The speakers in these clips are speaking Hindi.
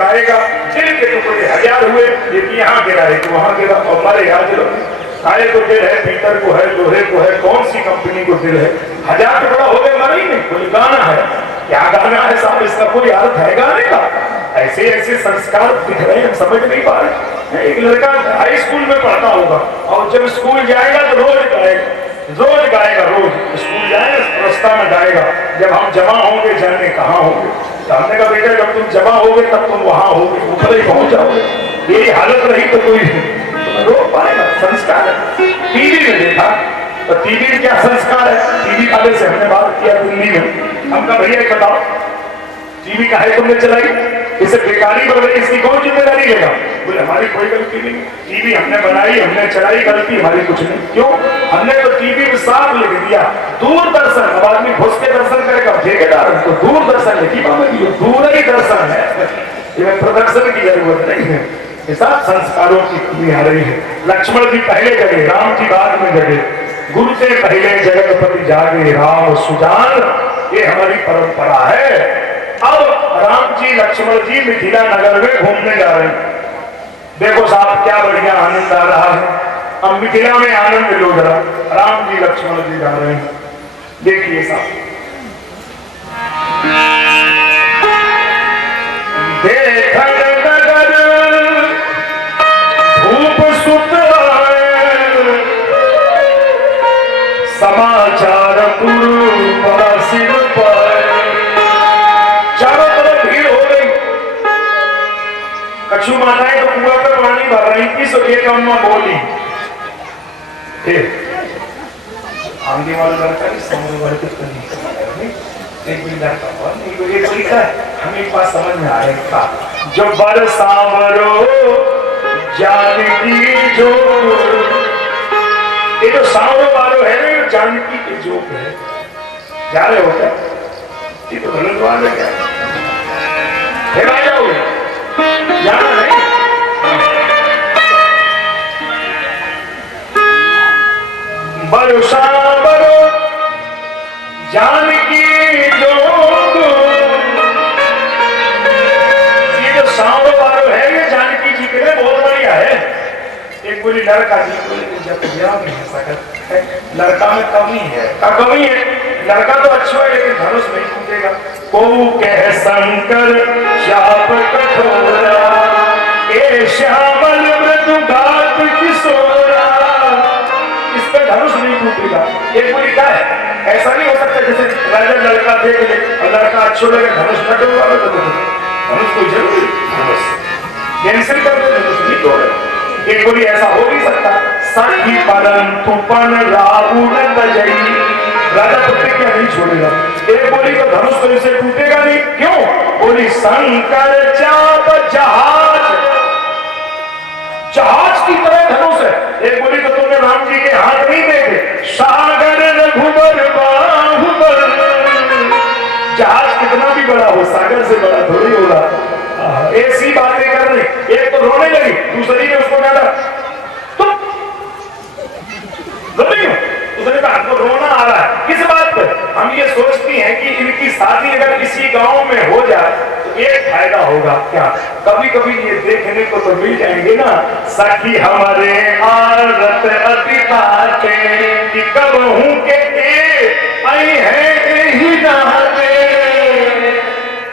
गाएगा, दिल के टुकड़े हजार हुए, एक यहाँ गिरा एक वहां गिरा और मरे आज लोग। काय को दिल है, पीतर को है, लोहे को है, कौन सी कंपनी को दिल है, हजार टुकड़ा हो गए मरे ही नहीं। कोई गाना है, क्या गाना है साहब, इसका कोई अर्थ है गाने का? ऐसे ऐसे संस्कार दिख रहे हैं, समझ नहीं पा रहे। एक लड़का हाई स्कूल में पढ़ता होगा और जब स्कूल जाएगा तो रोज गाएगा, रोज स्कूल जाए रास्ता में गाएगा, जब हम जमा होंगे जाने कहाँ होंगे। तो हमने कहा बेटा जब तुम जमा होगे तब तुम वहां होगे, ऊपर ही पहुंच जाओगे। यही हालत रही तो कोई रोक पाएगा? संस्कार है। टीवी में देखा तो टीवी में क्या संस्कार है? टीवी वाले से हमने बात किया दिल्ली में, हम कहा भैया एक बताओ टीवी का है तुमने चलाई, इसे बेकारी बढ़ रही, इसकी कौन जिम्मेदारी लेगा? बोले हमारी कोई गलती नहीं, टीवी हमने बनाई, हमने चलाई, गलती हमारी कुछ नहीं। क्यों? हमने तो टीवी में साफ लिख दिया दूरदर्शन। अब आदमी घुस के दर्शन करेगा, ठेकेदार तो दूरदर्शन लिखी बाबा, दूर ही दर्शन है, इसमें प्रदर्शन की जरूरत नहीं है। सब संस्कारों की कमी आ रही है। लक्ष्मण जी पहले जगे, राम जी बाद में जगे, गुरु से पहले जगतपति जागे, राम सुजान, ये हमारी परंपरा है। अब राम जी लक्ष्मण जी मिथिला नगर में घूमने जा रहे हैं। देखो साहब क्या बढ़िया आनंद आ रहा है, अब मिथिला में आनंद लो जरा। राम जी लक्ष्मण जी जा रहे हैं, देखिए साहब। देखन नगर धूप सुत आए, समाचार सिर पाए। चारों तरफ भीड़ हो गई, कछु माताएं तो कुआं पे पानी भर रही थी, सो एक अम्मा बोली, आगे वाला लड़का सामने वाले कुछ नहीं, एक भी लड़का हमें एक बात समझ में आ रही था, जो बरसावरो जानकी जो, ये जो सावरो वालो है ना, जानकी के जो है, जा रहे हो क्या? ये तो गलत बात है क्या? फिर आ जाओगे, जाना नहीं। बरसावरो जानकी जो, ये जो सावरो वालो है ये जानकी जी के लिए बहुत बढ़िया है। एक बोली लड़का जी बोले जब ब्याह में है, लड़का में कमी है, कमी है, लड़का तो अच्छा है लेकिन धनुष नहीं टूटेगा। को कह शंकर शाप कठोरा, ए श्यामल मृदुघात किशोरा, इस पे धनुष नहीं टूटेगा। एक बोली क्या है, ऐसा नहीं हो सकता जैसे राजा लड़का देख ले और लड़का अच्छा लगे धनुष न टूटेगा, तो धनुष कोई जरूरी धनुष कैंसिल कर दो, धनुष नहीं तोड़े। एक बोली ऐसा हो नहीं सकता, सखी परंतु पन रावण तजई, राजा प्रतिज्ञा नहीं छोड़ेगा। एक बोली तो धनुष तो इसे टूटेगा नहीं, क्यों? बोली शंकर चाप जहाज, जहाज की तरह धनुष है। एक बोली तो तुमने राम जी के हाथ नहीं देखे, सागर रघुबर बाहुबर, जहाज कितना भी बड़ा हो सागर से बड़ा थोड़ी होगा। ऐसी बातें कर रही, एक तो रोने लगी, दूसरी ने उसको कहा तुम उसने कहा हमको रोना आ रहा है, किस बात पे? हम ये सोचती हैं कि इनकी शादी अगर किसी गांव में हो जाए तो एक फायदा होगा। क्या? कभी कभी ये देखने को तो मिल जाएंगे ना, सखी हमारे आरत अति पाते कि कब हूं के आई है ही नहाते,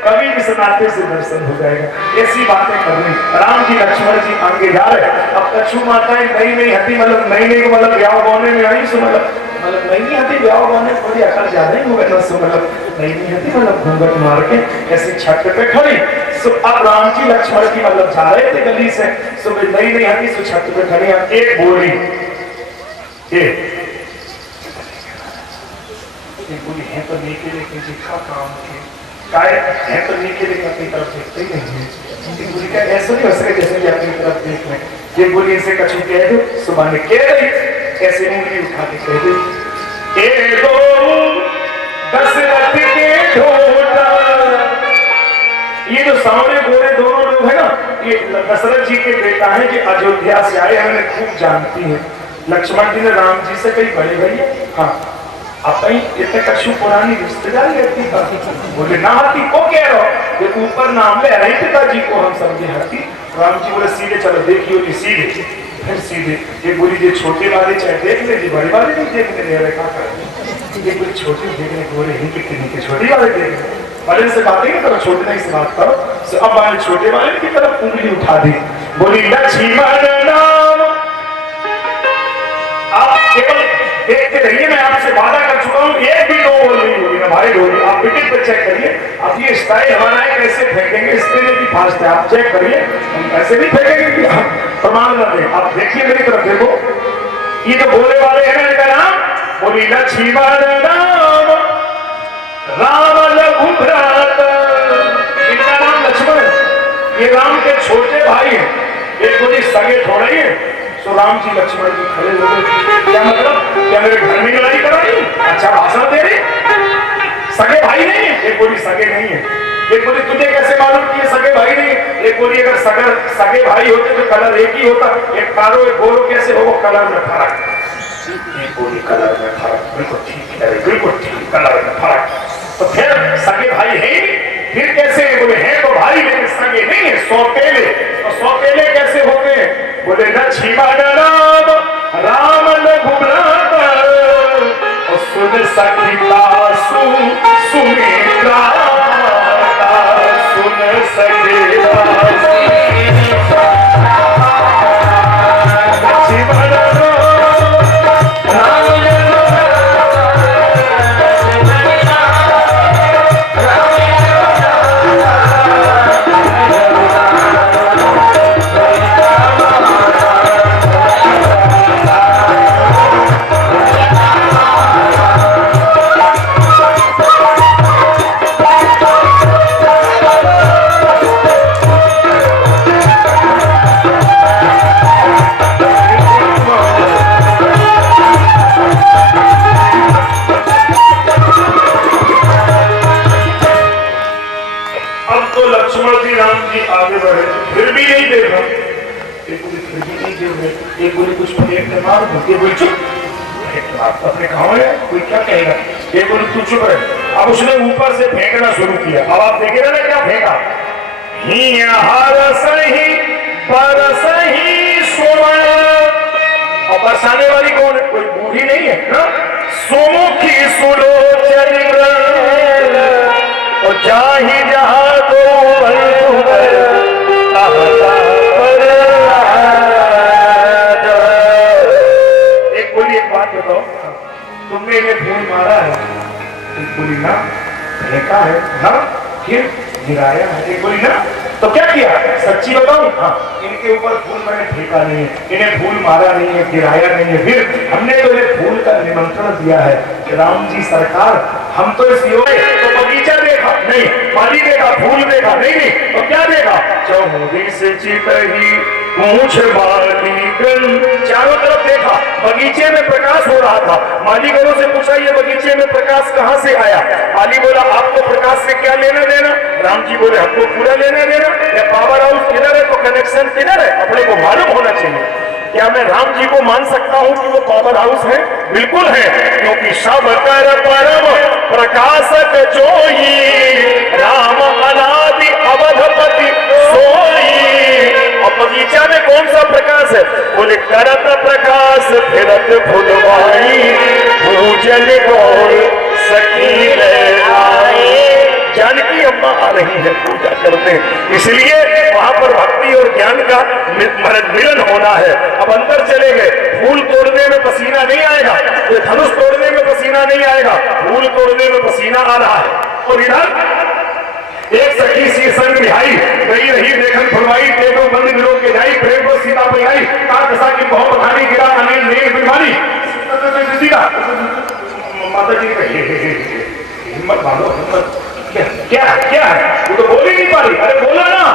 कभी भी नाते से दर्शन हो जाएगा। ऐसी बातें कर रही राम जी लक्ष्मण जी आगे जा रहे। अब कछु माताएं नई नई हती, मतलब नई नई को मतलब ब्याह गाने में आई सो, मतलब नई नई हती ब्याह गाने थोड़ी अकल ज्यादा ही हो गए, मतलब नई नई हती मतलब घूंघट मार के ऐसी छत पे खड़ी। सो अब राम जी लक्ष्मण जी मतलब जा रहे थे गली से, सो नई नई हती सो छत पे खड़ी। एक बोली है तो नीचे लेके जिखा काम के काय है तो नीचे लेकर अपनी तरफ देखते ही नहीं है। बोली का ऐसा नहीं हो सके जैसे कि अपनी तरफ देख रहे। ये बोली इसे कछु कह दो, सुबह ने कह रही ऐसे उंगली उठा के कह दो, ए दो दशरथ के ढोटा। ये जो सामने गोरे दोनों लोग है ना, ये दशरथ जी के बेटा है जो अयोध्या से आए, हमें खूब जानती है। लक्ष्मण जी ने राम जी से कही बड़े भैया, हाँ अपनी इतने कछु पुरानी रिश्तेदारी रहती है। बोले ना हाथी को कह रहा हो, ये ऊपर नाम ले रहे पिताजी को हम समझे हाथी। राम जी बोले सीधे चलो, देखियो जी सीधे। फिर सीधे ये बोली जी छोटे वाले चाहे देख ले जी, बड़े वाले नहीं देखने दे रहे, क्या करें। ये बोली छोटे देखने को बोले इनके कितने छोटे वाले देख, बड़े से बातें नहीं करो, छोटे नहीं से बात करो। तो अब वाले छोटे वाले की तरफ उंगली उठा दी, बोली लक्ष्मण नाम। आप केवल देखते रहिए, मैं आपसे वादा कर चुका हूं, एक भी नो बोल नहीं होगी ना भाई होगी। आप विकेट पे चेक करिए, अब ये स्टाइल हमारा है, कैसे फेंकेंगे इसके लिए भी फास्ट है, आप चेक करिए। हम ऐसे नहीं फेंकेंगे कि हम प्रमाण न दें। आप देखिए मेरी तरफ देखो, ये जो बोले वाले हैं ना, इनका नाम बोली लक्ष्मण नाम राम रघुभ्रात। इनका नाम लक्ष्मण है, ये राम के छोटे भाई हैं, एक बोली सगे थोड़े ही है। तो राम जी लक्ष्मण जी खड़े हो गए, क्या मतलब, क्या मेरे घर में लड़ाई कराई, अच्छा भाषण दे रहे, सगे भाई नहीं है। एक बोली सगे नहीं है, एक बोली तुझे कैसे मालूम कि ये सगे भाई नहीं है। एक बोली अगर सगे भाई होते तो कलर एक ही होता, एक कारो एक गोरो कैसे हो, कलर में फर्क। एक बोली कलर में फर्क, बिल्कुल ठीक है, बिल्कुल ठीक, कलर में फर्क। तो फिर सगे भाई है फिर कैसे, बोले हैं तो भाई लेकिन सगे नहीं है, सौतेले। तो सौतेले कैसे होते हैं, बोले लक्ष्मण राम राम रघुभ्रात और सुन सखिता सुमित्रा सुन सखिता आगे बढ़े, फिर भी नहीं देखा। एक बोली फिर भी नहीं देख रहे, एक बोली कुछ फेंक के मार, एक बोली चुप, अपने गाँव है कोई क्या कहेगा। एक बोली तू चुप रहे। अब उसने ऊपर से फेंकना शुरू किया, अब आप देखेगा ना क्या फेंका, और बरसाने वाली कौन है, कोई बूढ़ी नहीं है ना, सुमुखी सुलोचन और जाहि जहां एक बोली एक बात बताओ, तुमने इन्हें फूल मारा है, एक बोली ना फेंका है ना, फिर गिराया है, एक बोली ना तो क्या किया, सच्ची बताऊं, हाँ इनके ऊपर फूल मैंने फेंका नहीं है, इन्हें फूल मारा नहीं है, गिराया नहीं है, फिर हमने तो इन्हें फूल का निमंत्रण दिया है। राम जी सरकार हम तो इस तो बगीचा देखा नहीं, पानी देखा, फूल देखा नहीं, तो क्या देखा, चौमुदी से चितही पूछ बालीगण, चारों तरफ देखा, बगीचे में प्रकाश हो रहा था। मालीगणों से पूछा ये बगीचे में प्रकाश कहाँ से आया, माली बोला आपको प्रकाश से क्या लेना देना, राम जी बोले हमको पूरा लेना देना, या पावर हाउस किधर है तो कनेक्शन किधर है, अपने को मालूम होना चाहिए। क्या मैं राम जी को मान सकता हूं कि वो पावर हाउस है, बिल्कुल है, क्योंकि सब कर परम प्रकाशक जोई राम अनादि अवधपति सोई। और बगीचा में कौन सा प्रकाश है, बोले करत प्रकाश फिरत फुलवाई भूजल गौर सखी आई। जानकी अम्मा आ रही है पूजा करते, इसलिए वहां पर भक्ति और ज्ञान का मिलन होना है। अब अंदर चले गए, फूल तोड़ने में पसीना नहीं आएगा, ये धनुष तोड़ने में पसीना नहीं आएगा, फूल तोड़ने में पसीना आ रहा है। और इधर एक सखी सी संग बिहाई गई रही, देखन फुलवाई तेगो बंद मिलो के जाई, प्रेम को सीता पिलाई का की बहुत बखानी गिरा अनिल नेक बीमारी सीता। माता जी कही हिम्मत बांधो, हिम्मत क्या क्या क्या है, वो तो बोल ही नहीं पा रही, अरे बोला ना,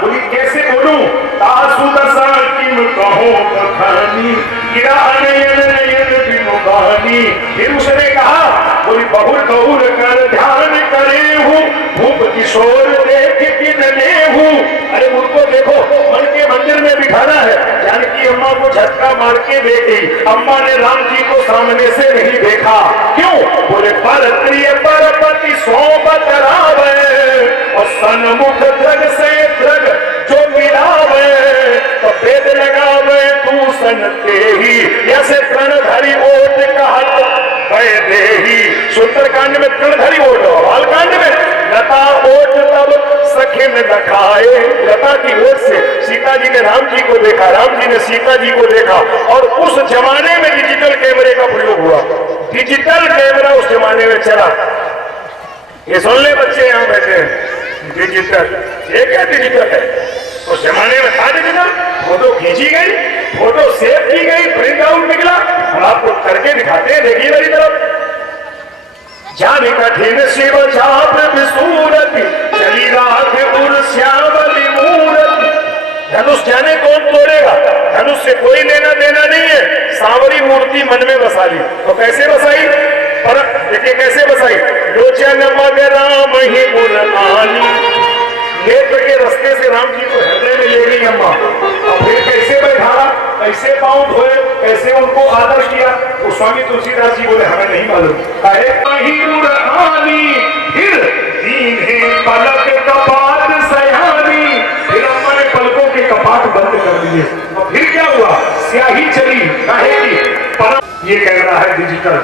बोली कैसे बोलूं, तासु दशा किम कहो बखानी गिरा नयन नयन बिमुगानी। फिर उसने कहा, बोली बहुर गौर कर ध्यान करे हूँ भूप किशोर देख किन ले हूँ। अरे उनको देखो मन के मंदिर में बिठाना है, जानकी अम्मा को झटका मार के देखी, अम्मा ने राम जी को सामने से नहीं देखा। क्यों? बोले पर प्रिय परपति सोबत रावे, और सन्मुख द्रग से द्रग जो मिलावे, तो वेद लगावे तू सन ते ही, जैसे तृणधरी ओट कहत दे ही। सुंदरकांड में तृणधरी ओट, बालकांड में लता ओट तब सखिन रखाए। लता की ओट से सीता जी ने राम जी को देखा, राम जी ने सीता जी को देखा, और उस जमाने में डिजिटल कैमरे का प्रयोग हुआ। डिजिटल कैमरा उस जमाने में चला। ये सुन ले बच्चे यहां बैठे हैं, डिजिटल, ये क्या डिजिटल है? उस जमाने में था डिजिटल। फोटो खींची गई, फोटो सेव की गई, प्रिंट आउट निकला, और आपको करके दिखाते हैं, देखिए मेरी तरफ। जाने कठिन शिव छाप विसूरत, चली रात उर श्यामली मूरत। धनुष जाने कौन तोड़ेगा? धनुष से कोई लेना देना नहीं है। सांवरी मूर्ति मन में बसा ली। तो कैसे बसाई? पर देखिए कैसे बसाई। लोचन मग राम ही उर आनी, नेत्र के रास्ते से राम जी को हृदय में ले गई अम्मा। और फिर कैसे बैठा, कैसे पांव धोए, कैसे उनको आदर किया, वो स्वामी तुलसीदास जी बोले हमें नहीं मालूम। फिर दीन है पलक कपाट सयानी, फिर अम्मा ने पलकों के कपाट बंद कर दिए। और फिर क्या हुआ? स्याही चली, काहे की? परम ये कैमरा है डिजिटल।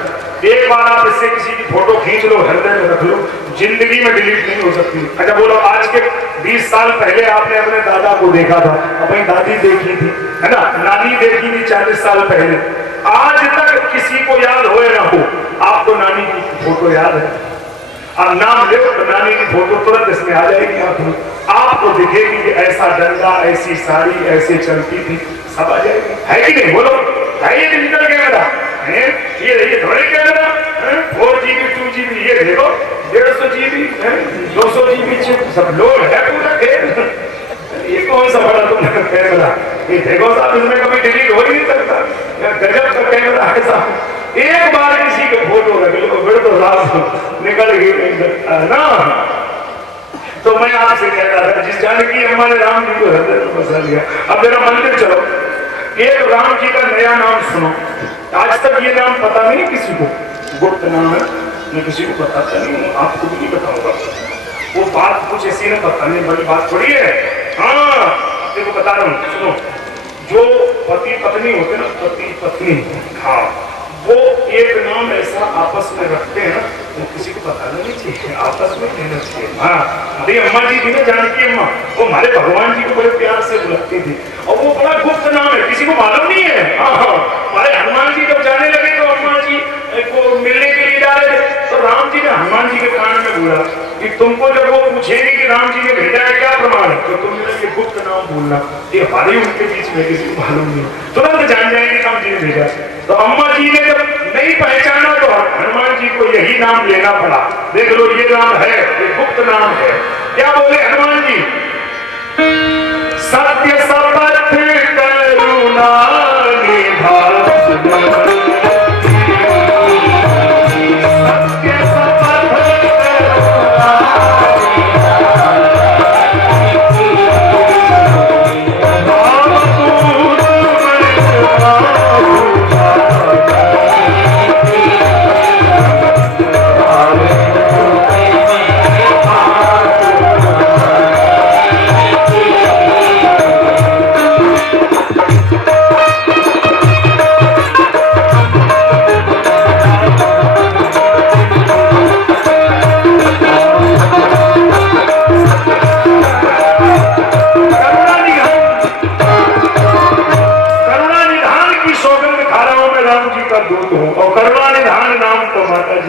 एक बार आप इससे किसी की फोटो खींच लो, हृदय में रख लो, जिंदगी में डिलीट नहीं हो सकती। अच्छा बोलो, आज के 20 साल पहले आपने अपने दादा को देखा था, अपनी दादी देखी थी, है ना, नानी देखी थी 40 साल पहले। आज तक किसी को याद हो या ना हो, आपको नानी की फोटो याद है? आप नाम ले तो नानी की फोटो तुरंत इसमें आ जाएगी आंखों। आपको दिखेगी कि ऐसा डंडा, ऐसी साड़ी, ऐसे चलती थी, सब आ जाएगी। है कि नहीं? बोलो, है ये डिजिटल कैमरा? ये थोड़े कैमरा 4GB 2GB, ये देखो 150 GB 200 GB चिप, सब लोड है पूरा खेल। ये कौन सा बड़ा तुम कैमरा? ये देखो साहब, इसमें कभी डिलीट हो ही नहीं सकता। गजब का कैमरा है साहब। एक बार किसी के फोटो रख लो, फिर तो रात निकल गई ना। तो मैं आपसे कहता था, जिस जानकी अम्मा ने राम जी को हृदय में बसा लिया। अब जरा मंदिर चलो, एक राम जी का नया नाम सुनो। आज तक ये नाम पता नहीं किसी को, गुप्त नाम है, मैं किसी को बताता नहीं हूँ, आपको भी नहीं बताऊंगा। वो बात कुछ ऐसी ना बताने बड़ी बात थोड़ी है। हाँ, देखो बता रहा हूँ, सुनो। जो पति पत्नी होते ना, पति पत्नी, हाँ, वो एक नाम ऐसा आपस में रखते हैं ना, वो किसी को बताना नहीं चाहिए, आपस में कहना चाहिए। हाँ, अरे अम्मा जी थी ना, जानकी अम्मा, वो हमारे भगवान जी को बड़े प्यार से बुलाती थी, और वो बड़ा गुप्त नाम है, किसी को मालूम नहीं है। हाँ, हमारे हनुमान जी जब जाने लगे तो अम्मा जी को मिलने के लिए जा रहे थे, तो राम जी ने हनुमान जी के कान में बोला कि तुमको जब वो पूछेंगे कि राम जी ने भेजा है क्या प्रमाण है, तो तुम ये गुप्त नाम बोलना। ये हमारे उनके बीच में किसी को मालूम नहीं, तुरंत जान जाएंगे राम जी ने भेजा। तो अम्मा जी ने जब नहीं पहचाना तो हनुमान जी को यही नाम लेना पड़ा। देख लो, ये नाम है, ये गुप्त नाम है। क्या बोले हनुमान जी? सत्य शपथ करुणा निभाए,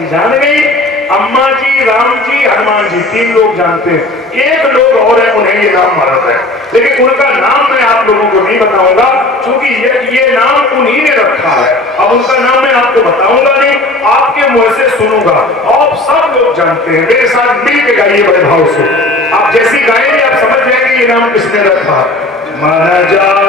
जान गई। अम्मा जी, राम जी, हनुमान जी, 3 लोग जानते हैं। एक लोग और है, उन्हें ये नाम मालूम है, लेकिन उनका नाम मैं आप लोगों को नहीं बताऊंगा, क्योंकि ये नाम उन्हीं ने रखा है। अब उनका नाम मैं आपको बताऊंगा नहीं, आपके मुंह से सुनूंगा। आप सब लोग जानते हैं, मेरे साथ मिल के गाइए बड़े भाव से। आप जैसी गाएंगे आप समझ जाएंगे ये नाम किसने रखा। माना जाए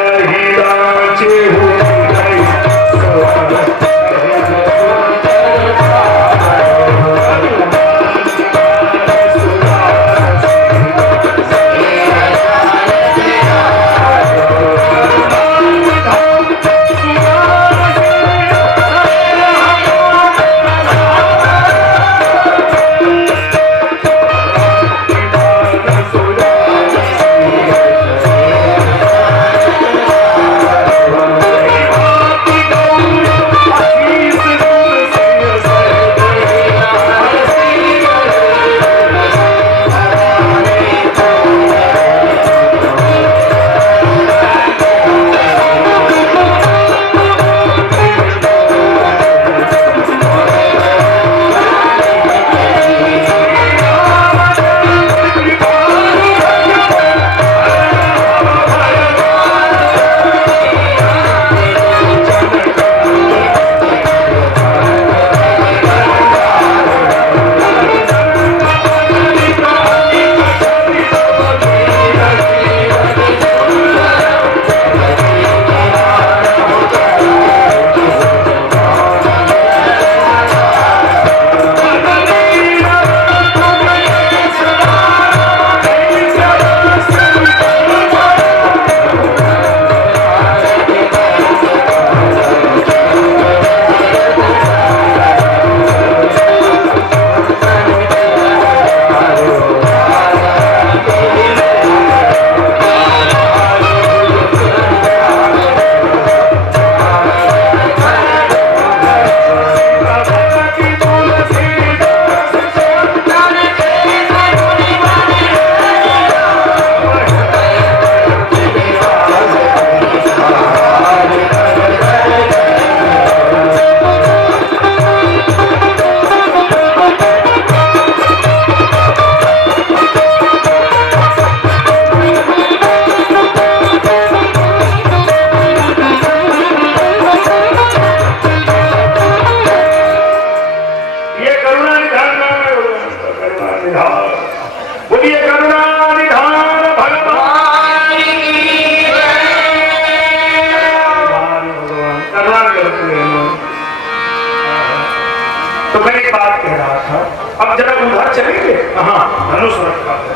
अब जरा उधर चलेंगे, हाँ धनुष रखा है।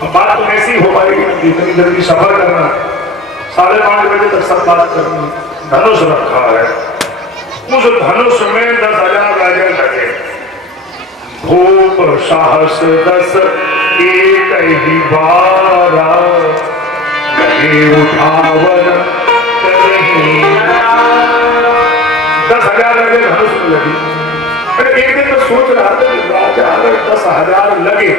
अब बात तो ऐसी हो पाएगी, इतनी जल्दी सफर करना, 5:30 बजे तक सब बात करनी। धनुष रखा है, उस धनुष में 10,000 राजा लगे। भूप साहस 10 एक ही बारा, लगे उठावर 10,000 राजा धनुष में लगी। एक दिन तो सोच रहा था कि राजा अगर 10,000 लगे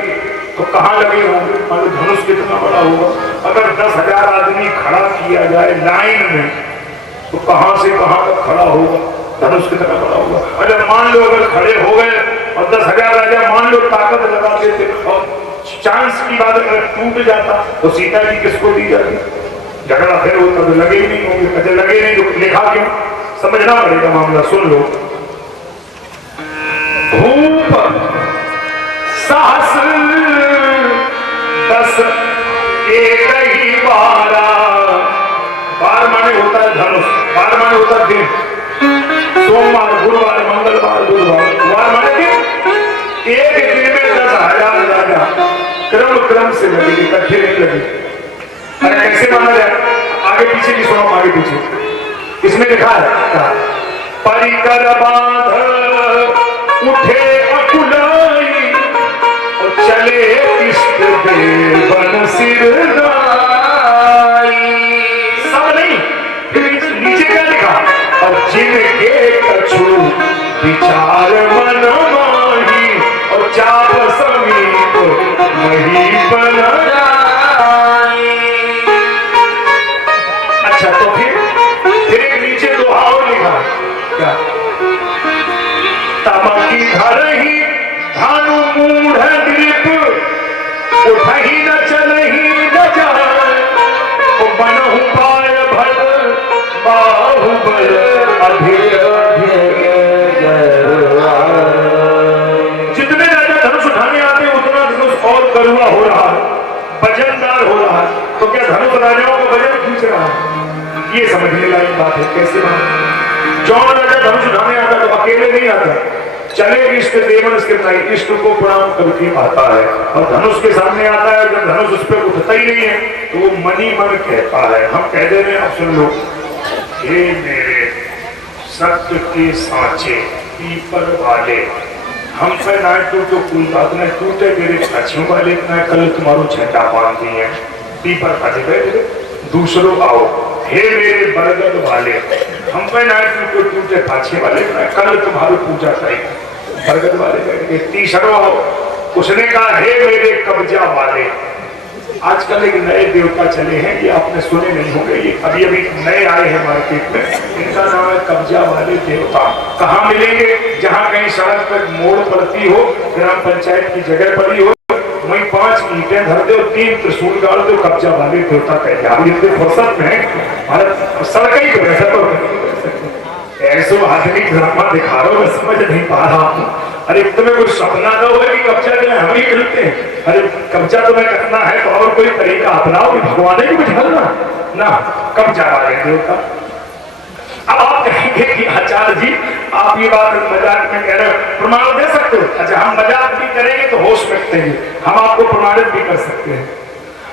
तो कहाँ लगे होंगे, मान धनुष कितना बड़ा होगा। अगर 10,000 आदमी खड़ा किया जाए लाइन में तो कहां से कहां तक खड़ा होगा, धनुष कितना बड़ा होगा। अगर मान लो अगर खड़े हो गए और 10,000 राजा मान लो ताकत लगा देते और चांस की बात अगर टूट जाता तो सीता जी किसको दी जाती, झगड़ा फिर होता तो लगे ही नहीं होंगे। कहते लगे नहीं तो लिखा क्यों, समझना पड़ेगा मामला, सुन लो। भूप साहस 10 एक ही बारा, बार माने होता है धनुष, बार माने होता है दिन, सोमवार गुरुवार मंगलवार बुधवार, वार माने दिन। एक दिन में 10,000 राजा क्रम से लगे, इकट्ठे नहीं लगे। अरे कैसे माना जाए, आगे पीछे की सुनो, आगे पीछे इसमें लिखा है, परिकर बांध उठे अकुलाई और चले इष्ट देवन सिर सब नहीं, फिर नीचे क्या लिखा, और जिनके कछु विचार मन माही और चाप समीप वही पर। अच्छा तो फिर एक नीचे दोहा और लिखा, क्या, तमकी धर ही धानु मूढ़ दीप उठही न चलही न जाए, बनहु पाय भर बाहुबल अधिक। जितने राजा धनुष उठाने आते हैं उतना धनुष और करुआ हो रहा है, वजनदार हो रहा है। तो क्या धनुष राजाओं को वजन खींच रहा है, ये समझने लायक बात है। कैसे बात, जौन राजा धनुष उठाने आता तो अकेले नहीं आता, चले इष्ट देवन के इष्ट को प्रणाम करके आता है। और धनुष के सामने आता है, जब धनुष उस पर उठता ही नहीं है तो वो मनी मन कहता है। हम कह दे रहे हैं, आप सुन लो, हे मेरे सत्य के सांचे पीपर वाले, हम पे ना टूटो कोई बात न टूटे, मेरे साथियों वाले ना कल तुम्हारो झंडा बांध दिए पीपर वाले बैठे, दूसरों आओ। हे मेरे बरगद वाले, हम पे ना टूटो टूटे पाछे वाले, ना कल तुम्हारी पूजा करेंगे। बरगद वाले बैठ के तीसरों आओ। उसने कहा, हे मेरे कब्जा वाले, आजकल एक नए देवता चले हैं, ये आपने सुने नहीं होंगे, ये अभी अभी नए आए हैं मार्केट में, इनका नाम है कब्जा वाले देवता। कहाँ मिलेंगे, जहाँ कहीं सड़क पर मोड़ पड़ती हो, ग्राम पंचायत की जगह पड़ी हो, वहीं 5 ईंटें धर दो, 3 त्रिशूल गाड़ दो, कब्जा वाले देवता कहते हैं। इतने फुर्सत में सड़क ही तो वैसा तो ऐसे आदमी ड्रामा दिखा रहा हो, मैं समझ नहीं पा रहा हूँ। अरे तुम्हें कुछ सपना दो है कि कब्जा के लिए हम ही मिलते हैं। अरे कब्जा तुम्हें करना है तो और कोई तरीका अपनाओ, भगवान को बिठाना ना, कब्जा वाले देवता। अब आप कहेंगे कि आचार्य जी आप ये बात मजाक में कह रहे हो, प्रमाण दे सकते हो? अच्छा, हम मजाक भी करेंगे तो होश रखेंगे, हम आपको प्रमाणित भी कर सकते हैं।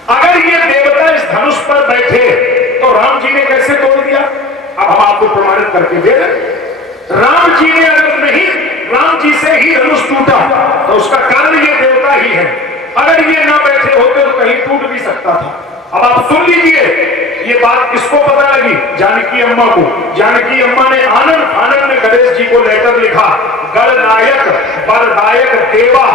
अगर ये देवता इस धनुष पर बैठे तो राम जी ने कैसे तोड़ दिया? अब हम आपको प्रमाणित करके दे रहे। राम जी ने अगर नहीं, राम जी से ही धनुष टूटा तो उसका कारण ये देवता ही है। अगर ये ना बैठे होते तो कहीं टूट भी सकता था। अब आप सुन लीजिए, ये बात किसको पता लगी? जानकी अम्मा को। जानकी अम्मा ने आनंद में गणेश जी को लेटर लिखा, गणनायक वरदायक देवा,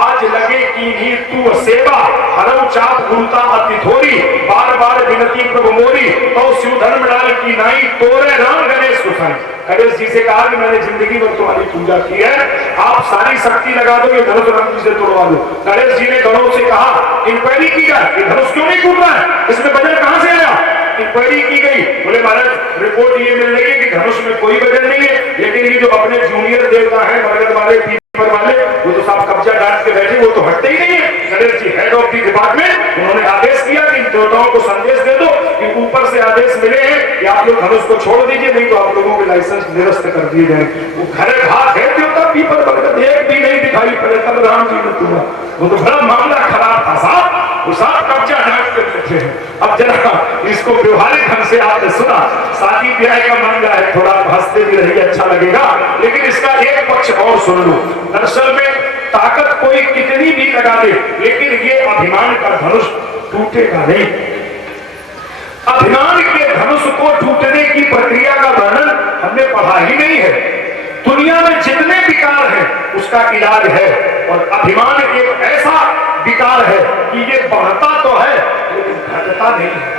आज लगे की ही तू सेवा, हरम चाप गुरुता अति थोरी, बार बार विनती प्रभु मोरी, तो शिव धर्म डाल की नाई, तोरे राम गणेश सुखाई। गणेश जी से कहा कि मैंने जिंदगी भर तुम्हारी पूजा की है, आप सारी शक्ति लगा दो, ये धनुष राम जी से तोड़वा दो। गणेश जी ने गणों से कहा, इंक्वायरी की जाए, ये धनुष क्यों नहीं टूट रहा है, इसमें वजन कहां से आया? इंक्वायरी की गई, बोले महाराज रिपोर्ट ये मिल रही है कि धनुष में कोई वजन नहीं है, लेकिन ये जो अपने जूनियर देवता है, बरगद वाले, पीपर वाले, वो तो साफ कब्जा डांट के बैठे, वो तो हटते ही नहीं है। Ganesh ji head of the department, उन्होंने आदेश किया कि इन देवताओं को संदेश दे दो कि ऊपर से आदेश मिले हैं कि आप लोग धनुष को छोड़ दीजिए, नहीं तो आप लोगों के लाइसेंस निरस्त कर दिए जाए। वो घरे भाग है देवता पीपल बरगद एक भी नहीं दिखाई पड़े, तब राम जी ने तोड़ा। वो तो बड़ा मामला खराब था साहब, वो साहब कब्जा हटाक कर देते हैं। अब जरा इसको व्यवहारिक ढंग से आपने सुना, शादी ब्याह का मामला है, थोड़ा हंसते भी रहिए, अच्छा लगेगा, लेकिन इसका एक पक्ष और सुन लो। दरअसल में ताकत कोई कितनी भी लगा दे, लेकिन ये अभिमान का धनुष टूटेगा नहीं। अभिमान के धनुष को टूटने की प्रक्रिया का वर्णन हमने पढ़ा ही नहीं है। दुनिया में जितने विकार हैं उसका इलाज है, और अभिमान एक ऐसा विकार है कि ये बढ़ता तो है लेकिन घटता नहीं है।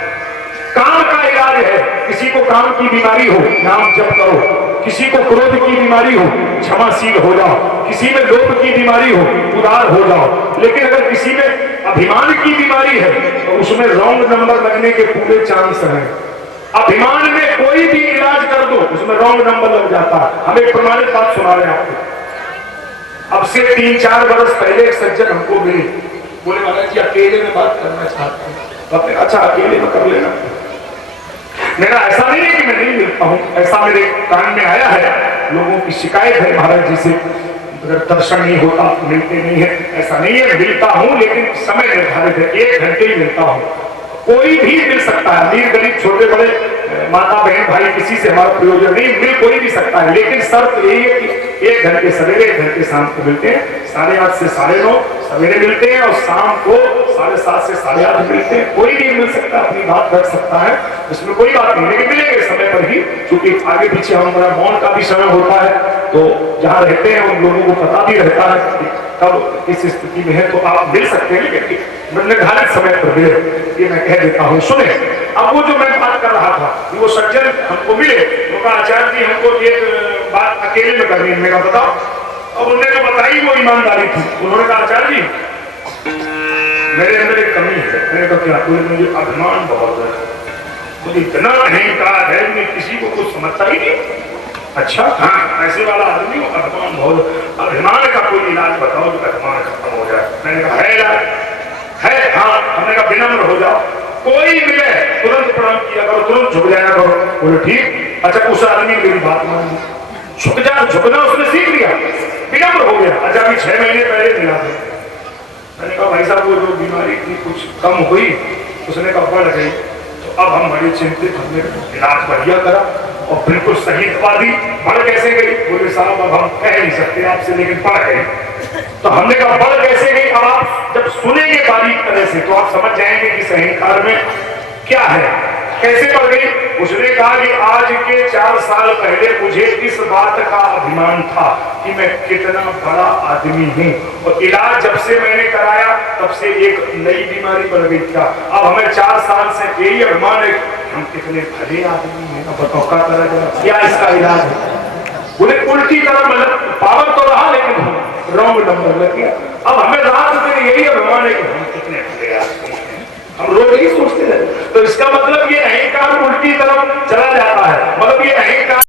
काम का इलाज है, किसी को काम की बीमारी हो नाम जप करो, किसी को क्रोध की बीमारी हो क्षमाशील हो जाओ, किसी में लोभ की बीमारी हो उदार हो जाओ, लेकिन अगर किसी में अभिमान की बीमारी है तो उसमें रॉन्ग नंबर लगने के पूरे चांस हैं। अभिमान में कोई भी इलाज कर दो उसमें रॉन्ग नंबर लग जाता है। हम एक प्रमाणित बात सुना रहे हैं आपको। अब से 3-4 वर्ष पहले एक सज्जन हमको मिले, बोले महाराज जी अकेले में बात करना चाहता हूँ। अच्छा अकेले में कर लेना। मेरा ऐसा नहीं है कि मैं नहीं मिलता हूँ, ऐसा मेरे कान में आया है, लोगों की शिकायत है महाराज जी से, अगर दर्शन नहीं होता मिलते नहीं है। ऐसा नहीं है, मिलता हूँ लेकिन समय निर्धारित है, 1 घंटे ही मिलता हूँ। कोई भी मिल सकता है, अमीर गरीब छोटे बड़े माता बहन भाई, किसी से हमारा प्रयोजन नहीं, मिल कोई भी सकता है, लेकिन शर्त यही है कि 1 घंटे सवेरे 1 घंटे शाम को मिलते हैं। 8:30 से 9:30 सवेरे मिलते हैं और शाम को 7:30 से 8:30 मिलते हैं। कोई भी मिल सकता है, अपनी बात रख सकता है, इसमें कोई बात नहीं, लेकिन मिलेंगे समय पर ही, क्योंकि आगे पीछे हमारा मौन का भी समय होता है, तो जहाँ रहते हैं उन लोगों को पता भी रहता है कब किस स्थिति में है, तो आप मिल सकते हैं, लेकिन निर्धारित समय पर मिले, ये मैं कह देता हूँ। सुने, अब वो जो मैं बात कर रहा था, वो सज्जन हमको मिले, उनका आचार्य जी हमको एक बात अकेले में करनी है, मेरा बताओ। अब उन्होंने तो बताई, वो ईमानदारी थी। उन्होंने कहा आचार्य जी मेरे अंदर एक कमी है। मैंने कहा क्या? मुझे अभिमान बहुत है, मुझे इतना अहंकार है, मैं किसी को कुछ समझता ही नहीं। अच्छा हाँ, ऐसे वाला आदमी हो, अभिमान बहुत। अभिमान का कोई इलाज बताओ जो अभिमान खत्म हो जाए। मैंने कहा है इलाज है? हाँ। हमने कहा विनम्र हो जाओ, कोई मिले तुरंत प्रणाम किया करो, तुरंत झुक जाया करो। बोले ठीक। अच्छा उस आदमी मेरी बात मान ली, झुकना उसने सीख लिया, विनम्र हो गया। अच्छा अभी 6 महीने पहले मिला था, मैंने कहा भाई साहब वो जो बीमारी थी कुछ कम हुई? उसने कहा बढ़ गई। तो अब हम बड़े चिंतित, हमने इलाज बढ़िया करा और बिल्कुल सही दवा दी। बढ़ कैसे गई? बोले साहब अब हम कह नहीं सकते आपसे, लेकिन बढ़ गई। तो हमने कहा बढ़ कैसे गई? अब आप जब सुनेंगे बारीक तरह से तो आप समझ जाएंगे कि इस अहंकार में क्या है, कैसे बढ़ गई। उसने कहा कि आज के 4 साल पहले मुझे इस बात का अभिमान था कि मैं कितना बड़ा आदमी हूँ, और इलाज जब से मैंने कराया तब से एक नई बीमारी बढ़ गई। क्या अब हमें 4 साल से यही अभिमान है हम कितने भले आदमी हैं? बताओ क्या इसका इलाज है? बोले उल्टी तरह, मतलब पावर तो रहा लेकिन रॉन्ग नंबर लग गया। अब हमें रात में यही अभिमान है कि हम कितने भले आदमी हैं, हम रोज यही सोचते हैं। तो इसका मतलब ये अहंकार उल्टी तरफ चला जाता है, मतलब ये अहंकार